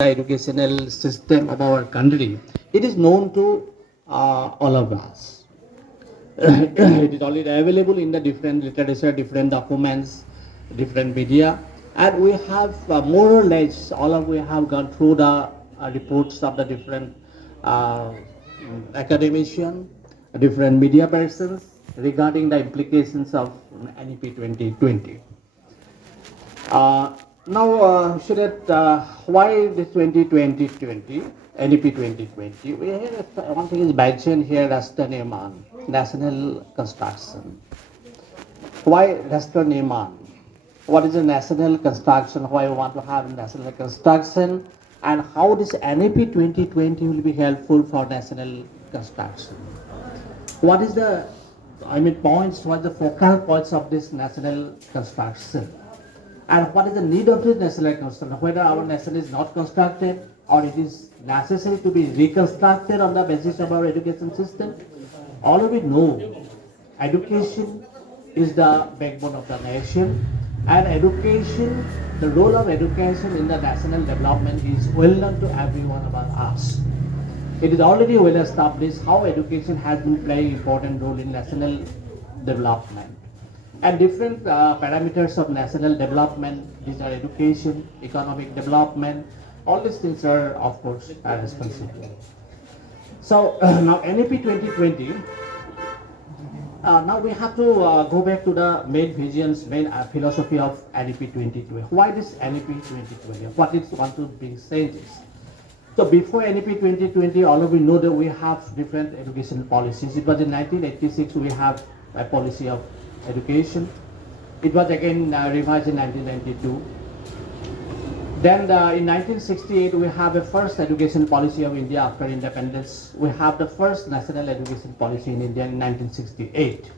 the educational system of our country, it is known to all of us. It is already available in the different literature, different documents, different media, and we have more or less all of we have gone through the reports of the different uh, academician, different media persons regarding the implications of NEP 2020. Uh, Now, should it, why this 2020, NEP 2020? We have one thing is mentioned here, Raster Neman, national construction. Why Raster Neman? What is a national construction? Why we want to have national construction? And how this NEP 2020 will be helpful for national construction? What is the, points, what are the focal points of this national construction? And what is the need of this national construction? Whether our nation is not constructed or it is necessary to be reconstructed on the basis of our education system. All of it know education is the backbone of the nation, and education, the role of education in the national development is well known to every one of us. It is already well established how education has been playing important role in national development. And different parameters of national development, these are education, economic development, all these things are, of course, responsible. So now NEP 2020, now we have to go back to the main visions, main philosophy of NEP 2020. Why this NEP 2020? What it want to bring changes? So before NEP 2020, all of we know that we have different education policies. It was in 1986 we have a policy of education. It was again revised in 1992. Then in 1968 we have a first education policy of India after independence. We have the first national education policy in India in 1968.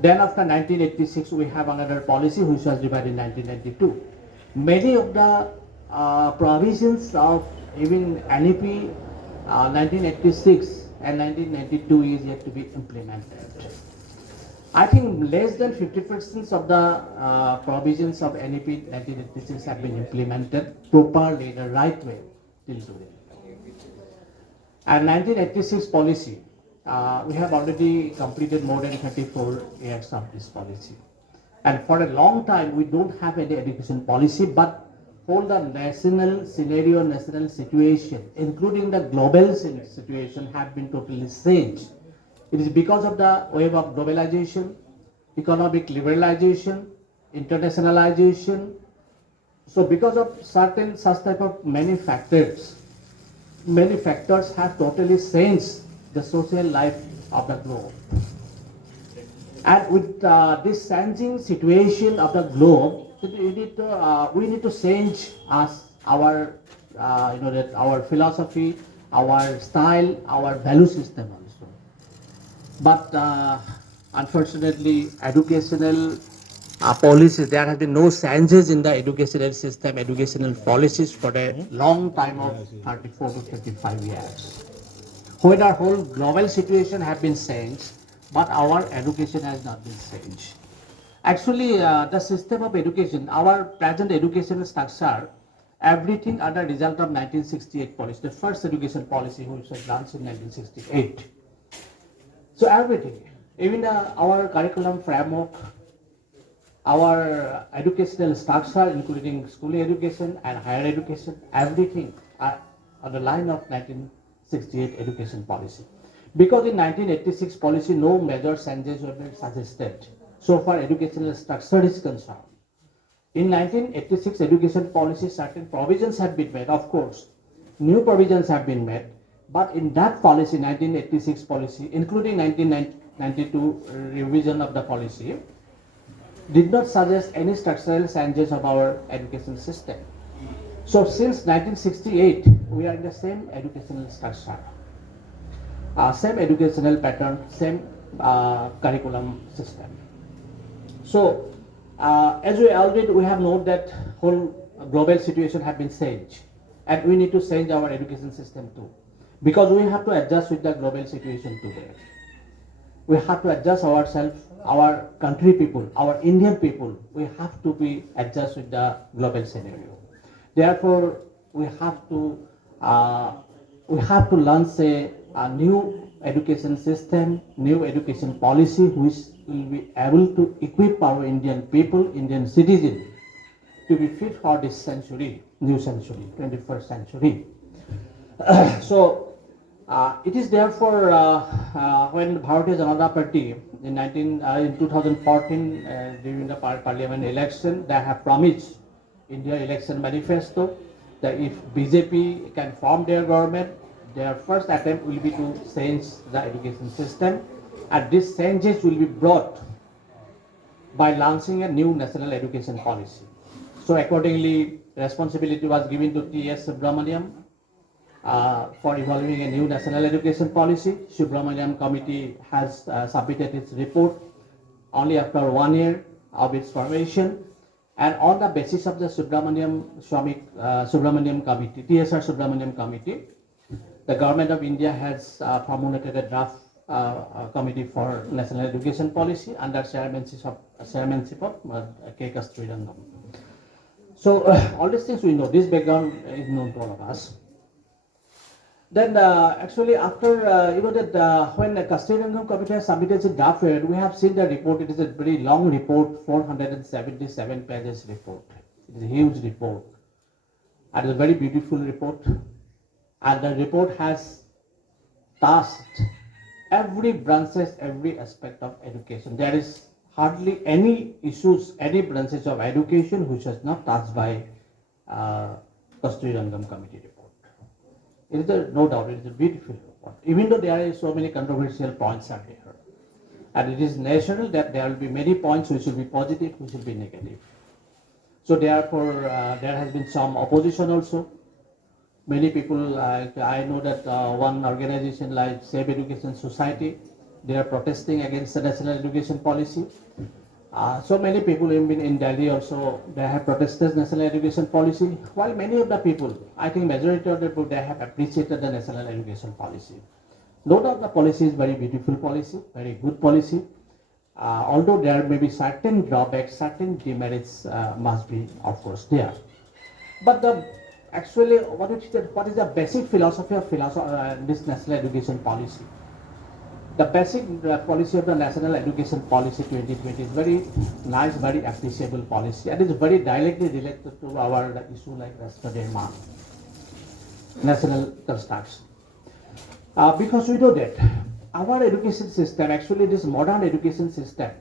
Then after 1986 we have another policy which was revised in 1992. Many of the provisions of even NEP 1986 and 1992 is yet to be implemented. I think less than 50% of the provisions of NEP 1986 have been implemented properly, the right way till today. And 1986 policy, we have already completed more than 34 years of this policy. And for a long time, we don't have any education policy, but whole the national scenario, national situation, including the global situation, have been totally changed. It is because of the wave of globalization, economic liberalization, internationalization. So because of certain such type of many factors have totally changed the social life of the globe. And with this changing situation of the globe, we need to change our our philosophy, our style, our value system also. But unfortunately, educational policies, there have been no changes in the educational system, educational policies for a long time of 34 to 35 years. When our whole global situation have been changed, but our education has not been changed. Actually, the system of education, our present educational structure, everything are the result of 1968 policy, the first education policy which was launched in 1968. So everything, even our curriculum framework, our educational structure, including school education and higher education, everything are on the line of 1968 education policy. Because in 1986 policy, no major changes were suggested so far educational structure is concerned. In 1986 education policy, certain provisions have been made, of course. New provisions have been made, but in that policy, 1986 policy, including 1992 revision of the policy, did not suggest any structural changes of our education system. So since 1968, we are in the same educational structure, same educational pattern, same curriculum system. So as we already we have known that whole global situation have been changed, and we need to change our education system too, because we have to adjust with the global situation today. We have to adjust ourselves, our country people, our Indian people, we have to be adjust with the global scenario. Therefore, we have to uh, launch a new education system, new education policy, which will be able to equip our Indian people, Indian citizens, to be fit for this century, new century, 21st century. So it is therefore when Bharatiya Janata Party in 2014 during the parliament election, they have promised in their election manifesto that if BJP can form their government, their first attempt will be to change the education system, and these changes will be brought by launching a new national education policy. So accordingly, responsibility was given to T.S. Subramaniam for evaluating a new national education policy. Subramaniam committee has submitted its report only after 1 year of its formation. And on the basis of the Subramaniam committee, TSR Subramaniam committee, the government of India has formulated a draft committee for national education policy under chairmanship of K. Kasturirangan. So all these things we know. This background is known to all of us. Then actually after when the Kasturirangan committee has submitted its draft, we have seen the report. It is a very long report, 477 pages report. It is a huge report, and a very beautiful report. And the report has tasked every branches, every aspect of education. There is hardly any issues, any branches of education which is not touched by Kasturirangan committee report. It is no doubt, it is a beautiful report. Even though there are so many controversial points are there. And it is natural that there will be many points which will be positive, which will be negative. So therefore, there has been some opposition also. Many people, I know that one organization like Save Education Society, they are protesting against the national education policy. So many people even in Delhi also, they have protested national education policy, while many of the people, I think majority of the people, they have appreciated the national education policy. No doubt the policy is very beautiful policy, very good policy, although there may be certain drawbacks, certain demerits must be of course there. But actually what is the basic philosophy of this national education policy? The basic policy of the National Education Policy 2020 is very nice, very appreciable policy, and is very directly related to our issue like Rashtra national construction. Because we know that our education system, actually this modern education system,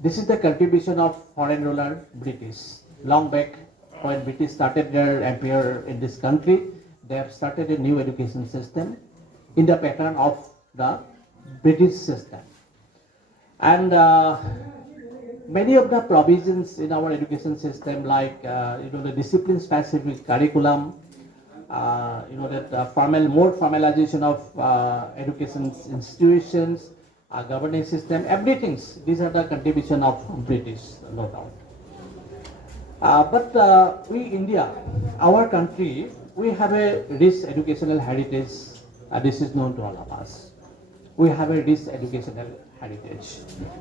this is the contribution of foreign ruler British. Long back when British started their empire in this country, they have started a new education system in the pattern of the British system, and many of the provisions in our education system, like the discipline-specific curriculum, more formalization of education institutions, governance system, everything. These are the contribution of British, no doubt. But we, India, our country, we have a rich educational heritage. This is known to all of us. We have a rich educational heritage.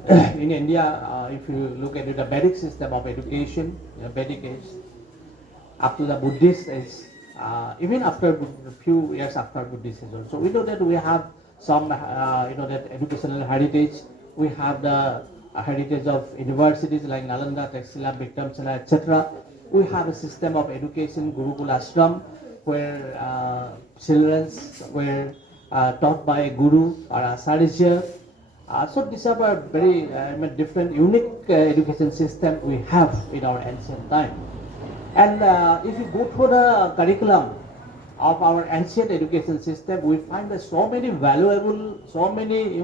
In India, if you look at the Vedic system of education, Vedic age, up to the Buddhist age, even after a few years after Buddhist age also, we know that we have some, that educational heritage. We have the heritage of universities like Nalanda, Taxila, Bikramsala, etc. We have a system of education, Gurukul Ashram, where children were taught by a guru or a sarija. So these are a very different, unique education system we have in our ancient time. And if you go through the curriculum of our ancient education system, we find that so many valuable, so many,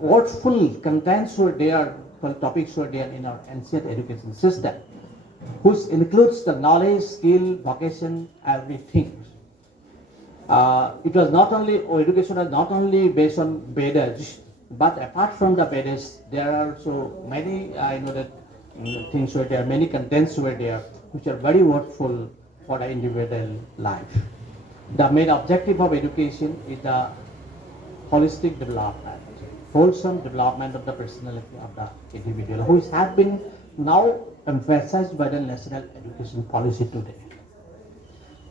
worthful contents were there, topics were there in our ancient education system, which includes the knowledge, skill, vocation, everything. It was not only, education was not only based on Vedas, but apart from the Vedas, there are also many, things were there, many contents were there, which are very worthful for the individual life. The main objective of education is the holistic development, wholesome development of the personality of the individual, which has been now emphasized by the national education policy today.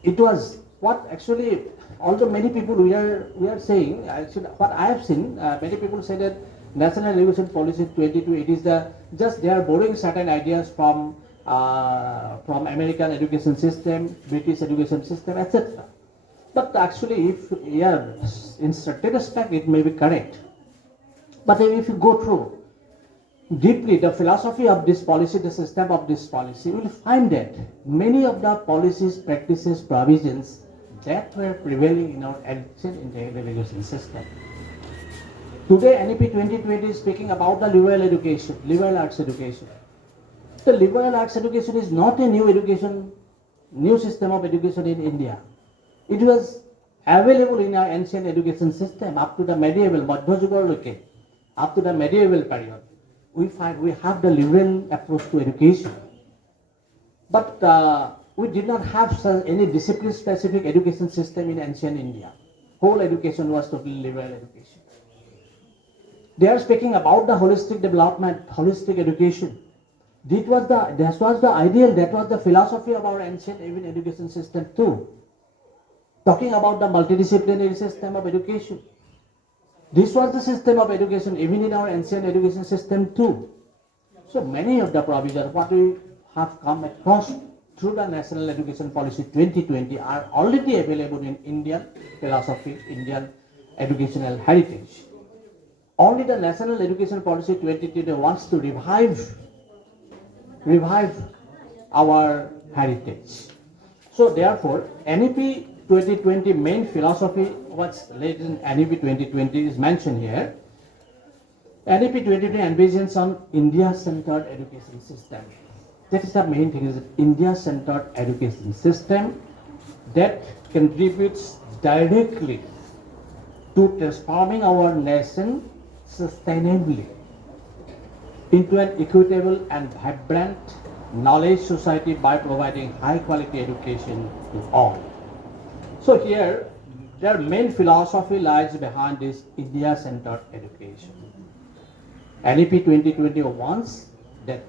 it was what actually, although many people we are saying, actually what I have seen, many people say that national education policy 22, it is the just they are borrowing certain ideas from American education system, British education system, etc. But actually, if yeah, in certain respect it may be correct. But if you go through deeply the philosophy of this policy, the system of this policy, you will find that many of the policies, practices, provisions that were prevailing in our ancient Indian education system. Today, NEP 2020 is speaking about the liberal education, liberal arts education. The liberal arts education is not a new education, new system of education in India. It was available in our ancient education system up to the medieval, Madhya up to the medieval period. We find we have the liberal approach to education. But we did not have any discipline-specific education system in ancient India. Whole education was totally liberal education. They are speaking about the holistic development, holistic education. That was the ideal, that was the philosophy of our ancient even education system too. Talking about the multidisciplinary system of education. This was the system of education even in our ancient education system too. So many of the provisions what we have come across through the National Education Policy 2020 are already available in Indian philosophy, Indian educational heritage. Only the National Education Policy 2020 wants to revive our heritage. So therefore, NEP 2020 main philosophy, what's laid in NEP 2020 is mentioned here. NEP 2020 envisions on India-centered education system. That is the main thing, is India-centered education system that contributes directly to transforming our nation sustainably into an equitable and vibrant knowledge society by providing high quality education to all. So here, their main philosophy lies behind this India-centered education. NEP 2020 wants that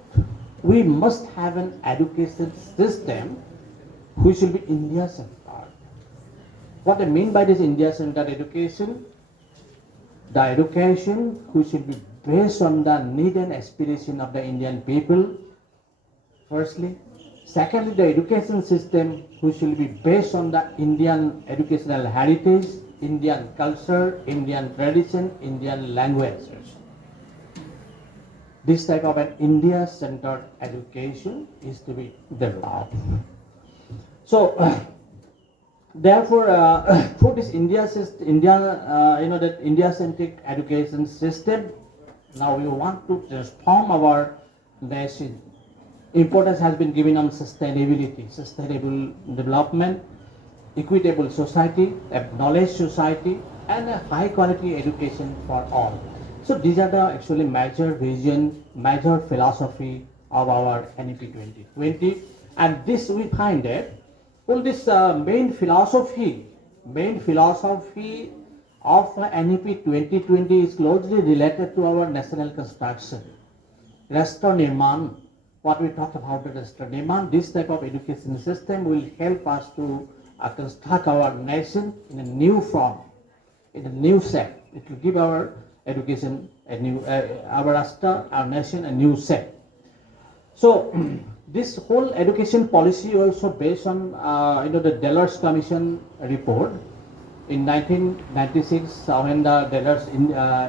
we must have an education system which will be India-centered. What I mean by this India-centered education? The education which will be based on the need and aspiration of the Indian people, firstly. Secondly, the education system which will be based on the Indian educational heritage, Indian culture, Indian tradition, Indian languages. This type of an India-centered education is to be developed. So, therefore, through this India-centric education system, now we want to transform our nation. Importance has been given on sustainability, sustainable development, equitable society, a knowledge society, and a high quality education for all. So these are the actually major vision, major philosophy of our NEP 2020, and this we find that well, this main philosophy of NEP 2020 is closely related to our national construction. Rashtra Nirman, what we talk about the Rashtra Nirman, this type of education system will help us to construct our nation in a new form, in a new shape. It will give our education a new, our Rashtra, our nation a new shape. So this whole education policy also based on the Delors Commission report in 1996 when the Delors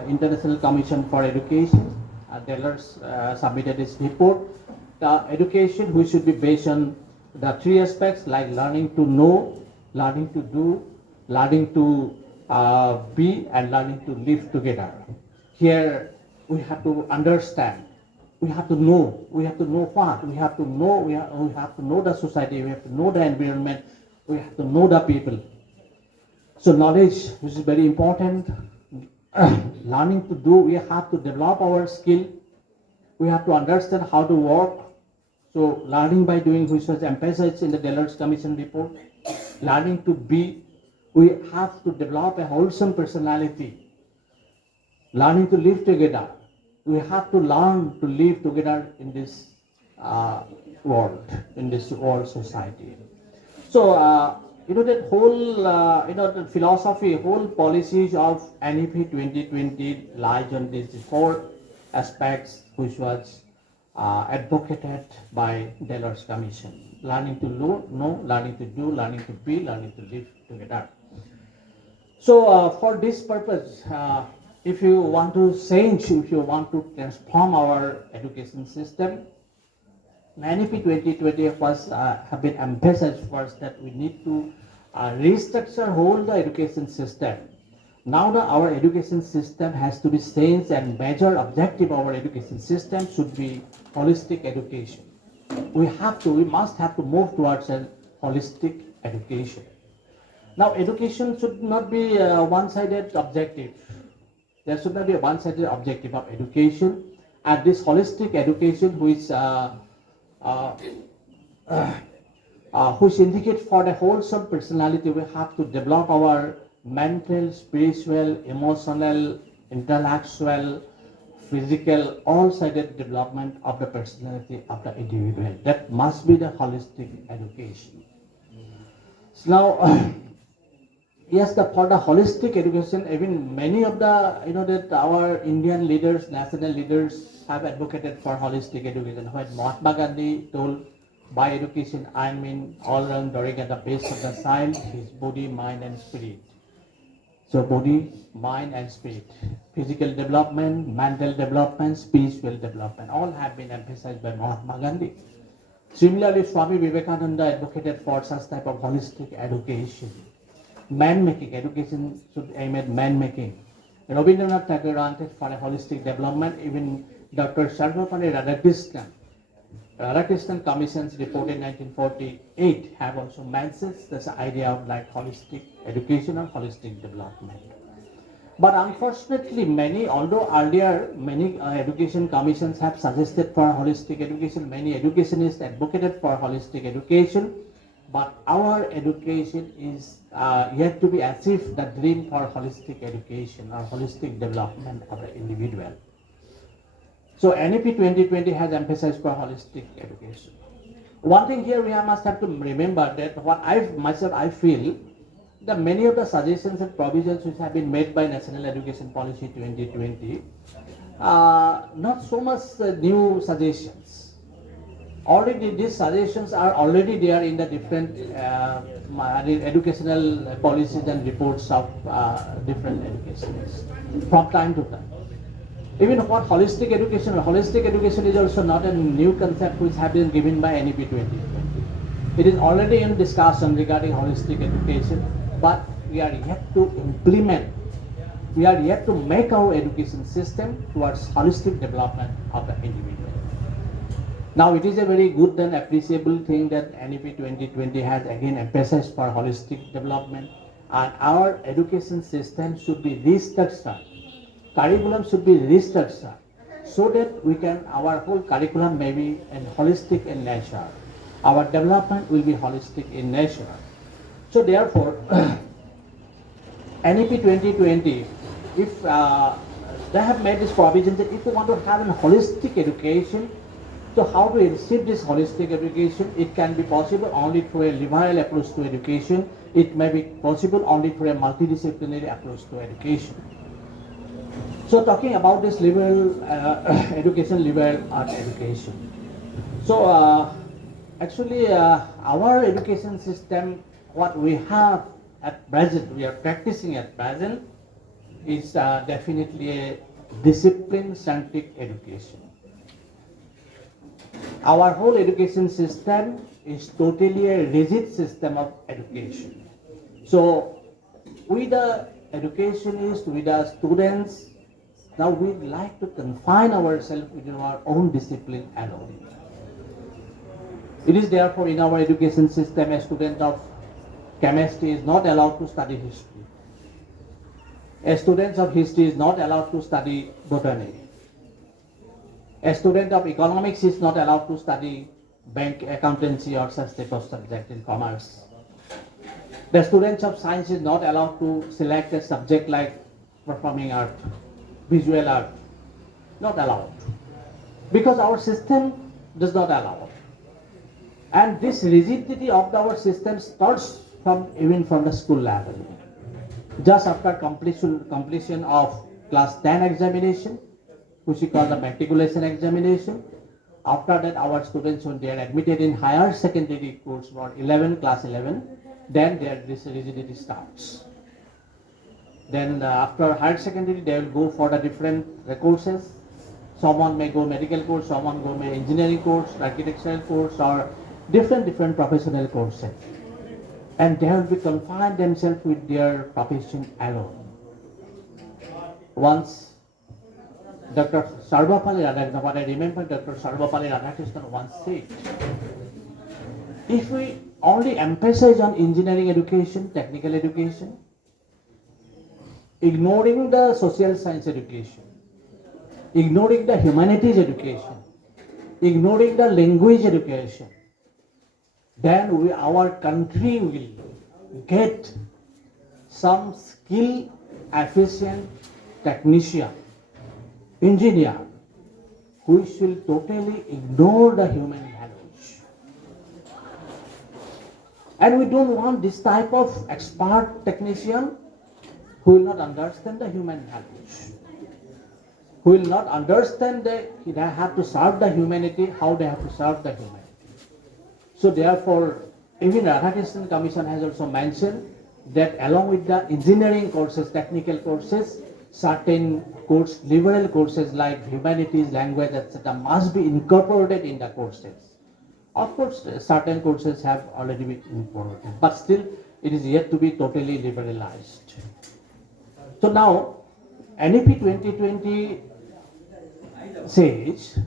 International Commission for Education, Delors submitted this report. The education which should be based on the three aspects like learning to know, learning to do, learning to be, and learning to live together. Here we have to understand. We have to know. We have to know what. We have to know. We have to know the society. We have to know the environment. We have to know the people. So knowledge, which is very important. Learning to do. We have to develop our skill. We have to understand how to work. So learning by doing, which was emphasized in the Delors Commission report. Learning to be. We have to develop a wholesome personality. Learning to live together. We have to learn to live together in this world society. So that whole, the philosophy, whole policies of NEP 2020 lies on these four aspects, which was advocated by Delors Commission: learning to know, learning to do, learning to be, learning to live together. So for this purpose, if you want to change, if you want to transform our education system, NEP 2020 was have been emphasized first that we need to restructure whole the education system. Now our education system has to be changed, and major objective of our education system should be holistic education. We must have to move towards a holistic education. Now education should not be a one-sided objective. There should not be a one-sided objective of education, and this holistic education uh, which indicate for the wholesome personality, we have to develop our mental, spiritual, emotional, intellectual, physical, all-sided development of the personality of the individual. That must be the holistic education. So now, yes, for the holistic education, even many of the, that our Indian leaders, national leaders have advocated for holistic education. When Mahatma Gandhi told, by education, I mean all rounding at the base of the child, his body, mind and spirit. So body, mind and spirit. Physical development, mental development, spiritual development, all have been emphasized by Mahatma Gandhi. Similarly, Swami Vivekananda advocated for such type of holistic education. Man-making, education should aim at man-making. Rabindranath Tagore wanted for a holistic development. Even Dr. Sarvapalli Radhakrishnan Commission's report in 1948 have also mentioned this idea of like holistic education or holistic development. But unfortunately, although earlier many education commissions have suggested for holistic education, many educationists advocated for holistic education, but our education is yet to be achieve the dream for holistic education or holistic development of the individual. So NEP 2020 has emphasized for holistic education. One thing here we must have to remember that what I feel that many of the suggestions and provisions which have been made by National Education Policy 2020 not so much new suggestions. Already these suggestions are already there in the different educational policies and reports of different educationists from time to time. Even what holistic education is also not a new concept which has been given by NEP 2020. It is already in discussion regarding holistic education, but we are yet to implement, we are yet to make our education system towards holistic development of the individual. Now it is a very good and appreciable thing that NEP 2020 has again emphasized for holistic development, and our education system should be restructured. Curriculum should be restructured so that we can, our whole curriculum may be holistic in nature. Our development will be holistic in nature. So therefore, NEP 2020, if they have made this provision that if you want to have a holistic education, so how to receive this holistic education? It can be possible only through a liberal approach to education. It may be possible only through a multidisciplinary approach to education. So talking about this liberal education, liberal art education. So actually our education system, what we have at present, we are practicing at present, is definitely a discipline-centric education. Our whole education system is totally a rigid system of education. So we the educationists, we the students, now we like to confine ourselves within our own discipline alone. It is therefore in our education system a student of chemistry is not allowed to study history. A student of history is not allowed to study botany. A student of economics is not allowed to study bank accountancy or such type of subject in commerce. The students of science is not allowed to select a subject like performing art, visual art. Not allowed. Because our system does not allow. And this rigidity of our system starts even from the school level. Just after completion of class 10 examination, which we call the matriculation examination, after that our students, when they are admitted in higher secondary course for 11, class 11, then their this rigidity starts. Then after higher secondary, they will go for the different courses. Someone may go medical course, someone go may engineering course, architectural course, or different professional courses. And they will be confined themselves with their profession alone. Once Dr. Sarvapalli Radhakrishnan, what I remember Dr. Sarvapalli Radhakrishnan once said, if we only emphasize on engineering education, technical education, ignoring the social science education, ignoring the humanities education, ignoring the language education, then our country will get some skill efficient technician, engineer, which will totally ignore the human values. And we don't want this type of expert technician who will not understand the human values, who will not understand that they have to serve the humanity, how they have to serve the humanity. So therefore, even Radhakrishnan Commission has also mentioned that along with the engineering courses, technical courses, certain liberal courses like humanities, language, etc. must be incorporated in the courses. Of course, certain courses have already been incorporated, but still it is yet to be totally liberalized. So now, NEP 2020 says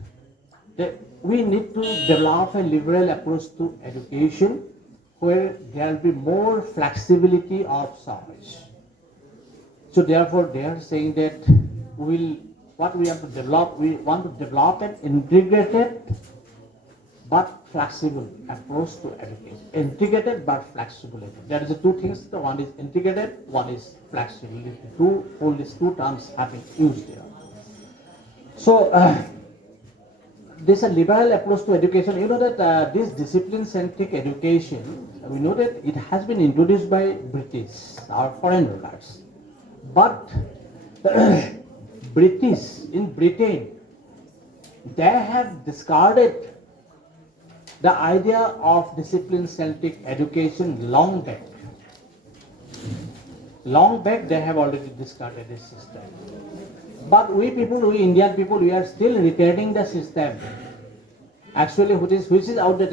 that we need to develop a liberal approach to education where there will be more flexibility of choice. So therefore, they are saying that we want to develop an integrated but flexible approach to education. Integrated but flexibility. There is two things. The one is integrated, one is flexibility. All these two terms have been used here. So this is a liberal approach to education. You know that this discipline-centric education, we know that it has been introduced by British, our foreign rulers. But British in Britain, they have discarded the idea of discipline-centric education long back. Long back, they have already discarded this system. But we Indian people, we are still retaining the system. Actually, which is outdated.